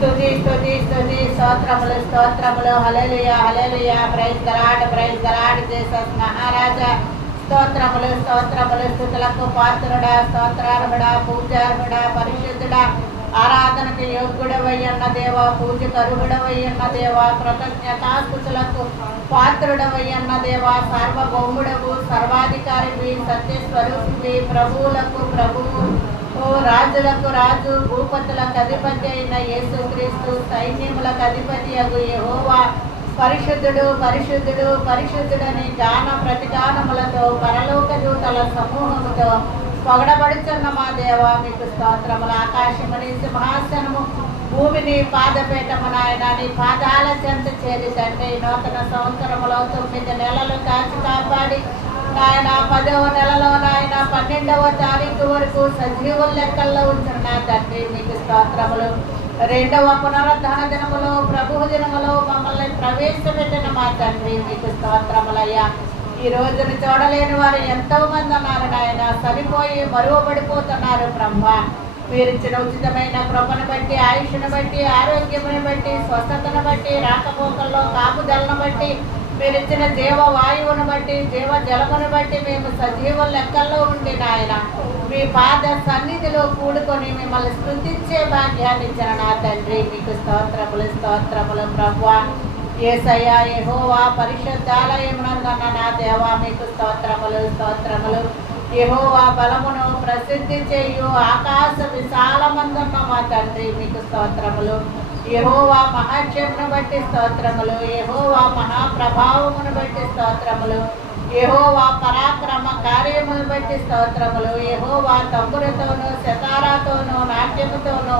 స్తుతి స్తుతి స్తుతి స్తోత్రములు స్తోత్రములు హల్లెలూయా హల్లెలూయా ప్రైజ్ గలాడ్ జీసస్ మహారాజా స్తోత్రములు స్తోత్రములు స్తుతులకు పాత్రుడా స్తోత్రార్హుడా పూజార్హుడా పరిశుద్ధుడా ఆరాధనకు యోగ్యుడవయ్యన్న దేవా పూజకరుడవయ్యన్న దేవా కృతజ్ఞతాస్తుతులకు పాత్రుడవయ్యన్న దేవా సార్వభౌముడవు సర్వాధికారివి సత్యస్వరూపివి ప్రభువులకు ప్రభువు ఓ రాజులకు రాజు భూపతులకు అధిపతి అయిన యేసుక్రీస్తు సైన్యములకు అధిపతి అగు యెహోవా పరిశుద్ధుడు పరిశుద్ధుడు పరిశుద్ధుడని గాన ప్రతిగానములతో పరలోక దూతల సమూహముతో పొగడబడుచున్న మా దేవ మీకు స్తోత్రములు. ఆకాశముని సింహాసనము భూమిని పాదపీఠము నాయన నీ పాదాల చెంత చేరి తండ్రి నూతన సంవత్సరములో 9 నెలలు కాచి కాపాడి నాయన 10వ నెలలో నాయన 12వ తారీఖు వరకు సజీవుల లెక్కల్లో ఉంచిన నా తండ్రి మీకు స్తోత్రములు. 2వ పునరుద్ధరణ దినములో ప్రభువు దినములో మమ్మల్ని ప్రవేశపెట్టిన మా తండ్రి మీకు స్తోత్రములయ్యా. ఈ రోజును చూడలేని వారు ఎంతో మంది ఉన్నారు నాయన, చనిపోయి మరువబడిపోతున్నారు బ్రహ్మ. మీరు ఇచ్చిన ఉచితమైన కృపను బట్టి ఆయుష్ను బట్టి ఆరోగ్యమును బట్టి స్వస్థతను బట్టి రాకపోకల్లో కాపుదలను బట్టి మీరు ఇచ్చిన జీవ వాయువును బట్టి జీవ జలమును బట్టి మేము సజీవ లెక్కల్లో ఉండి నాయన మీ పాద సన్నిధిలో కూడుకొని మిమ్మల్ని స్తుతించే భాగ్యాన్ని ఇచ్చిన నా తండ్రి మీకు స్తోత్రములు స్తోత్రములు. ప్రభువా యేసయ్యా యెహోవా పరిశుద్ధాలయమునందున్న నా దేవా మీకు స్తోత్రములు స్తోత్రములు. యెహోవా బలమును ప్రసిద్ధి చేయు ఆకాశ విశాలమందున్న మా తండ్రి మీకు స్తోత్రములు. యెహోవా మహాత్మ్యమును బట్టి స్తోత్రములు. యెహోవా మహాప్రభావమును బట్టి స్తోత్రములు. యెహోవా పరాక్రమ కార్యమును బట్టి స్తోత్రములు. యెహోవా తంబురతోనూ శతారాతోనూ నాట్యముతోనూ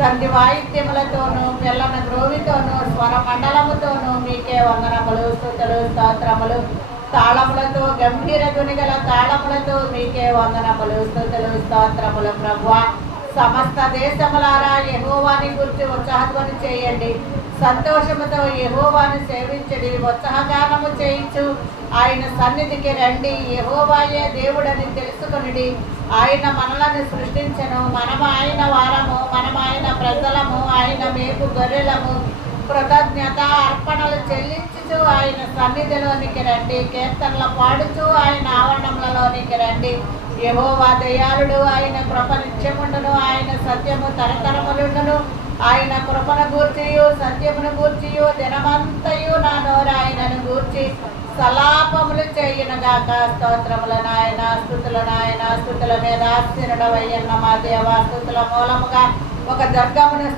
తండ్రి వాయిద్యములతోనూ పిల్లన గ్రోవితోనూ స్వర మండలముతోనూ మీకే వందనములు స్తుతులు స్తోత్రములు. తాళములతో గంభీర ధ్వనిగల తాళములతో మీకే వందనములు స్తుతులు స్తోత్రములు. ప్రభువా సమస్త దేశములారా యెహోవాని గురించి ఉత్సాహధ్వని చేయండి, సంతోషముతో యెహోవాని సేవించడి, ఉత్సాహగానము చేయించు ఆయన సన్నిధికి రండి. యెహోవాయే దేవుడని తెలుసుకొనిడి. ఆయన మనలను సృష్టించను, మనము ఆయన వారము, మనము ఆయన ప్రజలము, ఆయన మేపు గొర్రెలము. కృతజ్ఞత అర్పణలు చెల్లించుచు ఆయన సన్నిధిలోనికి రండి, కీర్తనలు పాడుచు ఆయన ఆవరణములలోనికి రండి. యెహోవా దయాళుడు, ఆయన కృప నిత్యముండును, ఆయన సత్యము తరతరములుండును. ఆయన కృపను గూర్చియు సత్యమును గూర్చియు దినమంతయు నా నోరు ఆయనను గూర్చి సలాపములు చేయునుగాక. స్తోత్రములు నాయన స్తుతులు నాయన స్తుతుల మీద ఆశీనుడవయ్యన్న మా దేవా స్తుతుల మూలముగా ఒక దుర్గమును